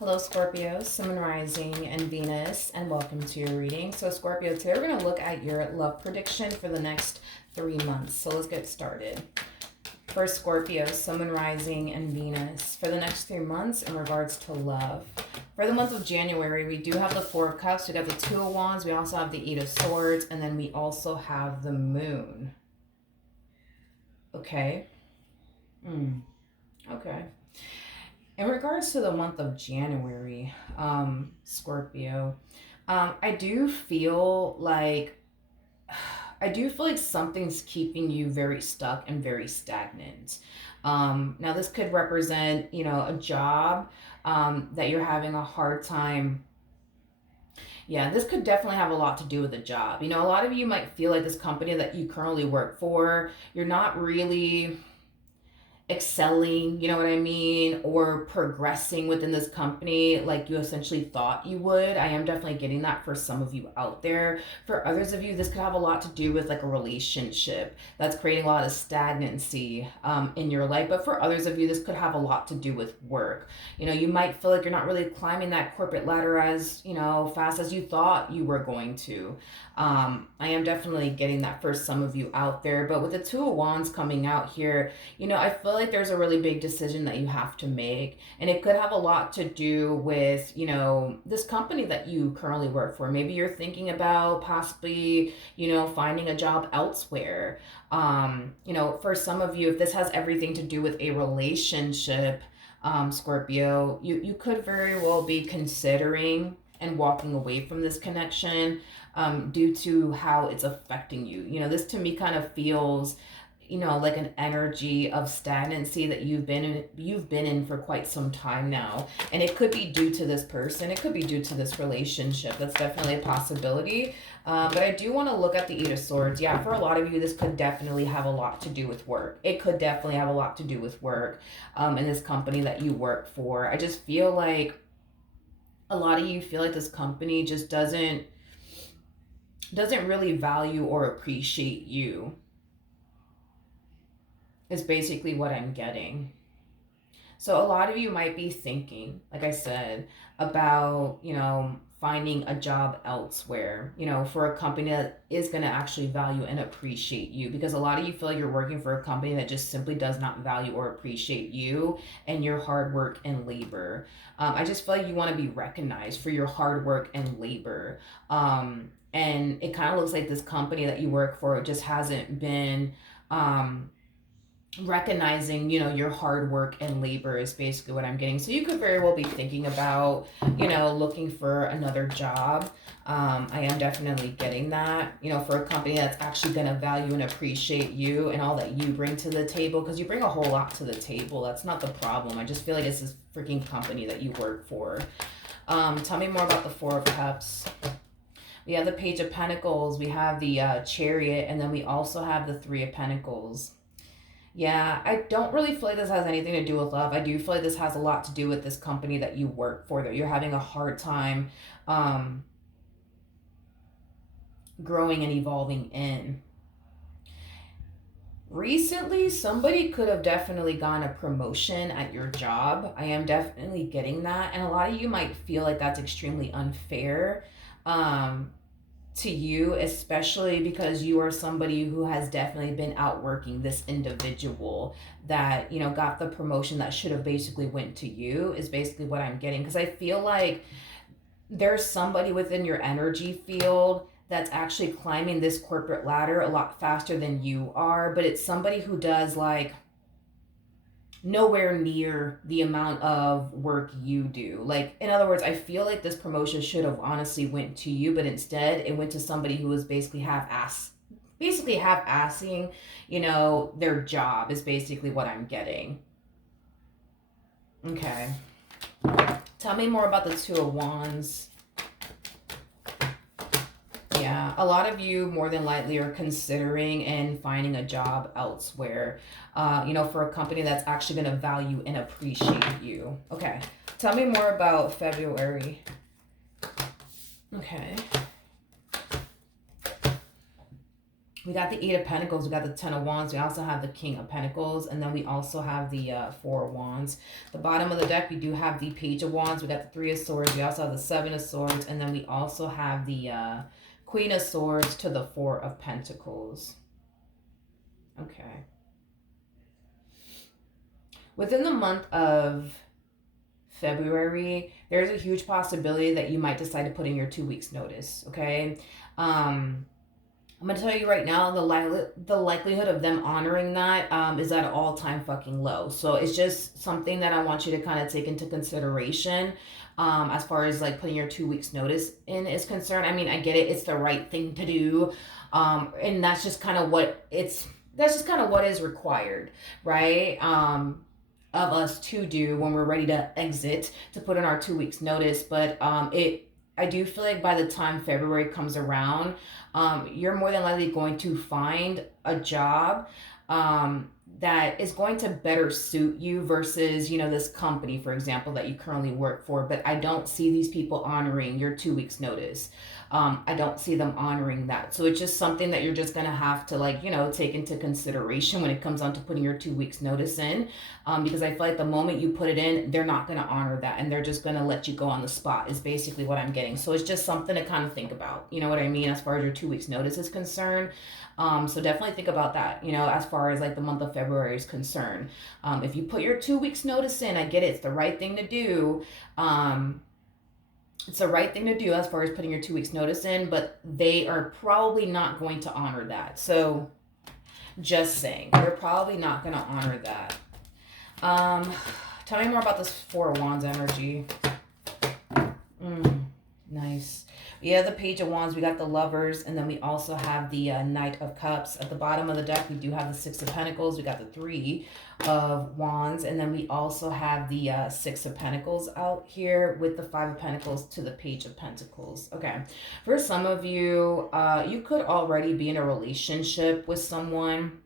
Hello, Scorpio, Sun, Moon, Rising, and Venus, and welcome to your reading. So, Scorpio, today we're going to look at your love prediction for the next 3 months. So, let's get started. For Scorpio, Sun, Moon, Rising, and Venus, for the next 3 months in regards to love. For the month of January, we do have the Four of Cups, we got the Two of Wands, we also have the Eight of Swords, and then we also have the Moon. Okay. Okay. In regards to the month of January, Scorpio, I do feel like something's keeping you very stuck and very stagnant. Now this could represent, a job that you're having a hard time. Yeah, this could definitely have a lot to do with the job. A lot of you might feel like this company that you currently work for, you're not really excelling, you know what I mean, or progressing within this company like you essentially thought you would. I am definitely getting that for some of you out there. For others of you, this could have a lot to do with like a relationship that's creating a lot of stagnancy in your life. But for others of you, this could have a lot to do with work. You might feel like you're not really climbing that corporate ladder as, fast as you thought you were going to. I am definitely getting that for some of you out there. But with the Two of Wands coming out here, I feel like there's a really big decision that you have to make. And it could have a lot to do with, this company that you currently work for. Maybe you're thinking about possibly, finding a job elsewhere. For some of you, if this has everything to do with a relationship, Scorpio, you could very well be considering and walking away from this connection due to how it's affecting you. This to me kind of feels, like an energy of stagnancy that you've been in for quite some time now. And it could be due to this person. It could be due to this relationship. That's definitely a possibility. But I do want to look at the Eight of Swords. Yeah, for a lot of you, this could definitely have a lot to do with work. It could definitely have a lot to do with work in this company that you work for. I just feel like a lot of you feel like this company just doesn't really value or appreciate you, is basically what I'm getting. So a lot of you might be thinking, like I said, about, finding a job elsewhere, for a company that is going to actually value and appreciate you. Because a lot of you feel like you're working for a company that just simply does not value or appreciate you and your hard work and labor. I just feel like you want to be recognized for your hard work and labor. And it kind of looks like this company that you work for just hasn't been recognizing, your hard work and labor is basically what I'm getting. So you could very well be thinking about, looking for another job. I am definitely getting that, for a company that's actually going to value and appreciate you and all that you bring to the table, because you bring a whole lot to the table. That's not the problem. I just feel like it's this freaking company that you work for. Tell me more about the Four of Cups. We have the Page of Pentacles, we have the Chariot, and then we also have the Three of Pentacles. Yeah, I don't really feel like this has anything to do with love. I do feel like this has a lot to do with this company that you work for, that you're having a hard time growing and evolving in. Recently, somebody could have definitely gotten a promotion at your job. I am definitely getting that. And a lot of you might feel like that's extremely unfair. To you, especially because you are somebody who has definitely been outworking this individual that, got the promotion that should have basically went to you, is basically what I'm getting. Because I feel like there's somebody within your energy field that's actually climbing this corporate ladder a lot faster than you are, but it's somebody who does like nowhere near the amount of work you do. Like, in other words, I feel like this promotion should have honestly went to you, but instead it went to somebody who was basically half-assing, their job, is basically what I'm getting. Okay. Tell me more about the Two of Wands. Yeah, a lot of you more than likely are considering and finding a job elsewhere, for a company that's actually going to value and appreciate you. Okay, tell me more about February. Okay. We got the Eight of Pentacles, we got the Ten of Wands, we also have the King of Pentacles, and then we also have the Four of Wands. The bottom of the deck, we do have the Page of Wands, we got the Three of Swords, we also have the Seven of Swords, and then we also have the Queen of Swords to the Four of Pentacles. Okay. Within the month of February, there's a huge possibility that you might decide to put in your 2 weeks notice, okay? I'm gonna tell you right now, the likelihood of them honoring that is at an all-time fucking low. So it's just something that I want you to kind of take into consideration as far as like putting your 2 weeks notice in is concerned. I mean, I get it; it's the right thing to do, and that's just kind of what is required, right? Of us to do when we're ready to exit, to put in our 2 weeks notice. But I do feel like by the time February comes around, you're more than likely going to find a job that is going to better suit you versus, you know, this company, for example, that you currently work for. But I don't see these people honoring your 2 weeks notice. I don't see them honoring that. So it's just something that you're just going to have to, like, you know, take into consideration when it comes on to putting your 2 weeks notice in. Because I feel like the moment you put it in, they're not going to honor that. And they're just going to let you go on the spot is basically what I'm getting. So it's just something to kind of think about. You know what I mean? As far as your 2 weeks notice is concerned. So definitely think about that, you know, as far as like the month of February is concerned. If you put your 2 weeks notice in, I get it. It's the right thing to do. It's the right thing to do as far as putting your 2 weeks notice in, but they are probably not going to honor that. So just saying, they're probably not going to honor that. Tell me more about this Four of Wands energy. Nice. We have the Page of Wands, we got the Lovers, and then we also have the Knight of Cups. At the bottom of the deck, we do have the Six of Pentacles, we got the Three of Wands, and then we also have the Six of Pentacles out here with the Five of Pentacles to the Page of Pentacles. Okay, for some of you, you could already be in a relationship with someone.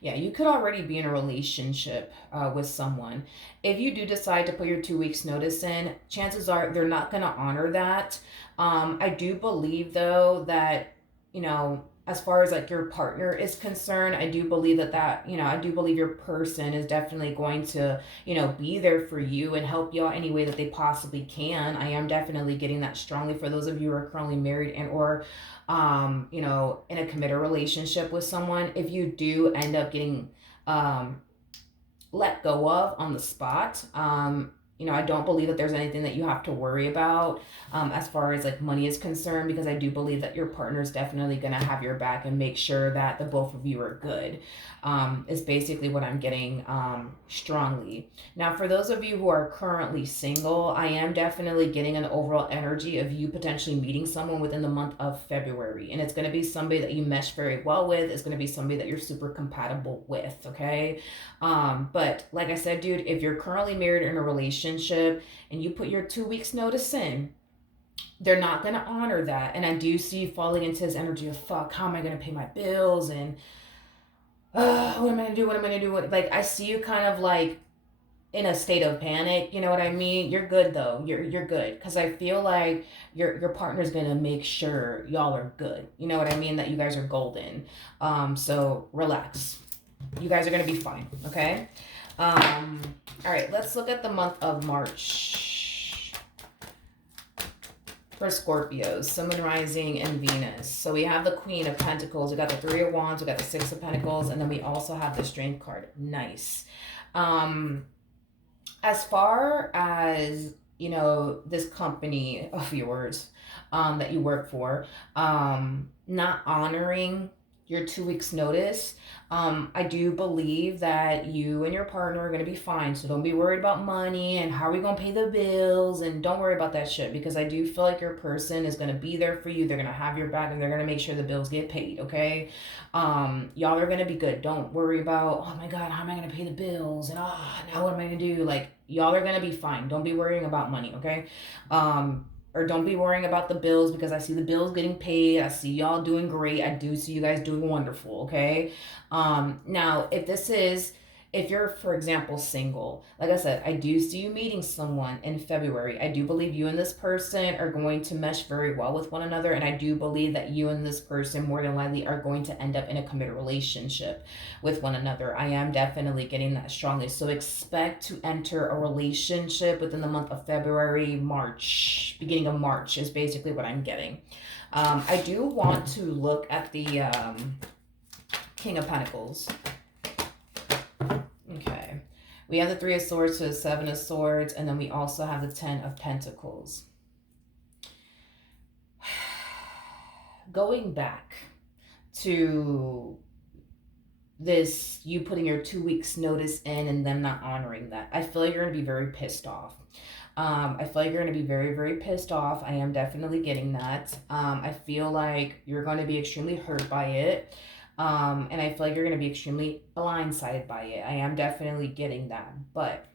Yeah, you could already be in a relationship with someone. If you do decide to put your 2 weeks notice in, chances are they're not going to honor that. I do believe, though, that, you know, as far as like your partner is concerned, I do believe that, you know, I do believe your person is definitely going to, you know, be there for you and help you out any way that they possibly can. I am definitely getting that strongly for those of you who are currently married and or you know, in a committed relationship with someone. If you do end up getting let go of on the spot, you know, I don't believe that there's anything that you have to worry about as far as like money is concerned, because I do believe that your partner is definitely going to have your back and make sure that the both of you are good, is basically what I'm getting strongly. Now, for those of you who are currently single, I am definitely getting an overall energy of you potentially meeting someone within the month of February. And it's going to be somebody that you mesh very well with. It's going to be somebody that you're super compatible with, okay? But like I said, dude, if you're currently married or in a relationship and you put your 2 weeks notice in, they're not going to honor that. And I do see you falling into this energy of, fuck, how am I going to pay my bills? And what am I going to do? What am I going to do? Like, I see you kind of like in a state of panic. You know what I mean? You're good though. You're good. Because I feel like your partner's going to make sure y'all are good. You know what I mean? That you guys are golden. So relax. You guys are going to be fine, okay? All right, let's look at the month of March for Scorpios, Sun, Moon, Rising, and Venus. So we have the Queen of Pentacles, we got the Three of Wands, we got the Six of Pentacles, and then we also have the Strength card. Nice. As far as, you know, this company of yours that you work for, not honoring your 2 weeks notice, I do believe that you and your partner are going to be fine. So don't be worried about money and how are we going to pay the bills, and don't worry about that shit, because I do feel like your person is going to be there for you. They're going to have your back and they're going to make sure the bills get paid, okay? Y'all are going to be good. Don't worry about, oh my God, how am I going to pay the bills? And now what am I going to do? Like, y'all are going to be fine. Don't be worrying about money, okay? Or don't be worrying about the bills, because I see the bills getting paid. I see y'all doing great. I do see you guys doing wonderful, okay? Now, if this is, If you're, for example, single, like I said, I do see you meeting someone in February. I do believe you and this person are going to mesh very well with one another. And I do believe that you and this person more than likely are going to end up in a committed relationship with one another. I am definitely getting that strongly. So expect to enter a relationship within the month of February, March, beginning of March is basically what I'm getting. I do want to look at the King of Pentacles. Okay. We have the Three of Swords to the Seven of Swords, and then we also have the Ten of Pentacles. Going back to this, you putting your 2 weeks notice in and them not honoring that, I feel like you're going to be very pissed off. I feel like you're going to be very, very pissed off. I am definitely getting that. I feel like you're going to be extremely hurt by it. And I feel like you're going to be extremely blindsided by it. I am definitely getting that. But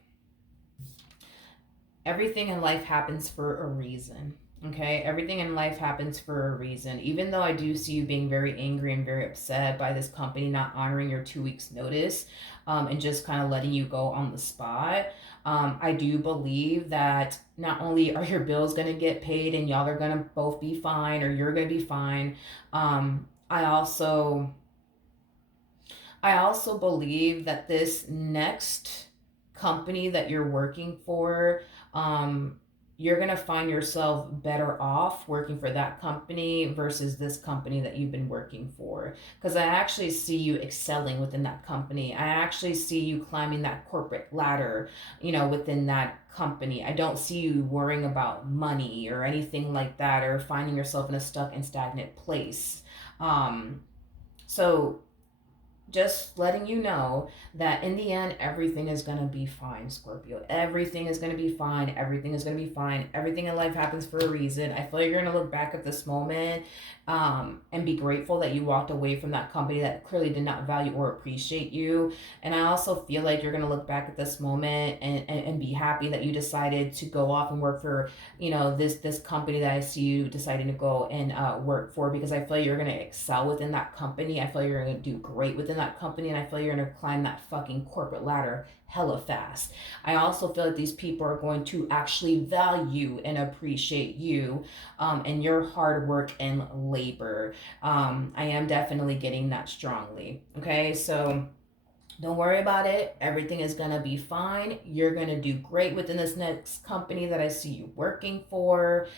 everything in life happens for a reason. Okay, everything in life happens for a reason. Even though I do see you being very angry and very upset by this company not honoring your 2 weeks notice, and just kind of letting you go on the spot, I do believe that not only are your bills going to get paid and y'all are going to both be fine, or you're going to be fine. I also believe that this next company that you're working for, you're going to find yourself better off working for that company versus this company that you've been working for. Because I actually see you excelling within that company. I actually see you climbing that corporate ladder, within that company. I don't see you worrying about money or anything like that, or finding yourself in a stuck and stagnant place. So just letting you know that in the end, everything is going to be fine, Scorpio. Everything is going to be fine. Everything is going to be fine. Everything in life happens for a reason. I feel like you're going to look back at this moment, and be grateful that you walked away from that company that clearly did not value or appreciate you. And I also feel like you're going to look back at this moment and be happy that you decided to go off and work for, this company that I see you deciding to go and work for, because I feel like you're going to excel within that company. I feel like you're going to do great within that company, and I feel like you're going to climb that fucking corporate ladder hella fast. I also feel like these people are going to actually value and appreciate you, and your hard work and labor. I am definitely getting that strongly. Okay, so don't worry about it. Everything is going to be fine. You're going to do great within this next company that I see you working for.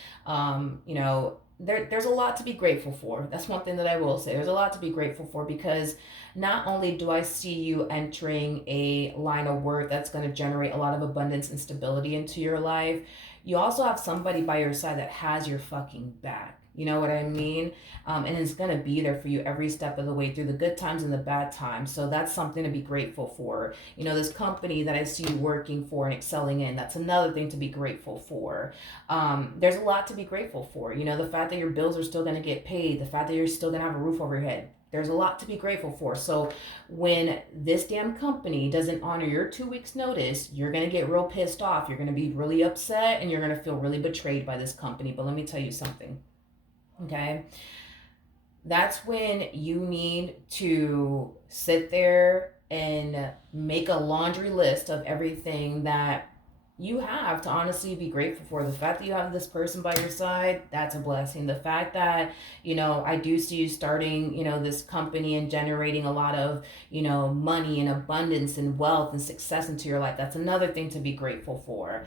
There's a lot to be grateful for. That's one thing that I will say. There's a lot to be grateful for, because not only do I see you entering a line of work that's going to generate a lot of abundance and stability into your life, you also have somebody by your side that has your fucking back. You know what I mean? And it's going to be there for you every step of the way, through the good times and the bad times. So that's something to be grateful for. This company that I see you working for and excelling in, that's another thing to be grateful for. There's a lot to be grateful for. The fact that your bills are still going to get paid, the fact that you're still going to have a roof over your head. There's a lot to be grateful for. So when this damn company doesn't honor your 2 weeks notice, you're going to get real pissed off. You're going to be really upset, and you're going to feel really betrayed by this company. But let me tell you something. Okay, that's when you need to sit there and make a laundry list of everything that you have to honestly be grateful for. The fact that you have this person by your side, that's a blessing. The fact that, I do see you starting, this company and generating a lot of, money and abundance and wealth and success into your life, that's another thing to be grateful for.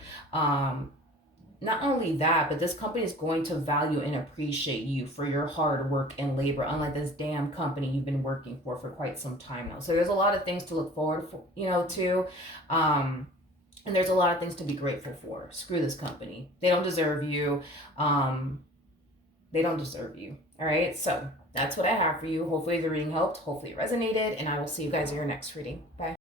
Not only that, but this company is going to value and appreciate you for your hard work and labor, unlike this damn company you've been working for quite some time now. So there's a lot of things to look forward for, to. And there's a lot of things to be grateful for. Screw this company. They don't deserve you. They don't deserve you. All right. So that's what I have for you. Hopefully the reading helped. Hopefully it resonated. And I will see you guys in your next reading. Bye.